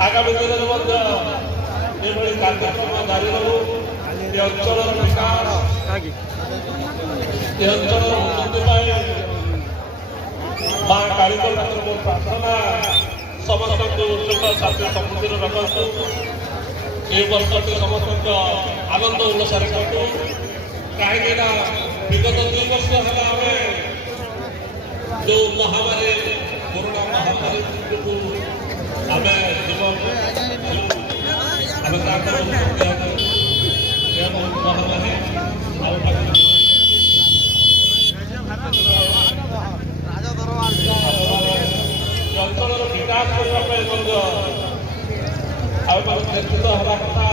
आगामी दिन में कार्यक्रम जारी रहू अंचल विकास अंचल उन्नति माँ काली मो प्रार्थना समस्त सुख शांति समृद्धि रखु ये वर्ष समस्त आनंद उल्लास करूँ कहीं विगत 2 वर्ष है जो महामारी कोरोना महामारी आम जीवन आम महामारी अंचल विकास नेतृत्व हवा कथा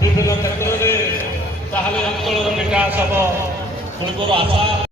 विभिन्न क्षेत्र में अंचल विकास हम पूर्वर आशा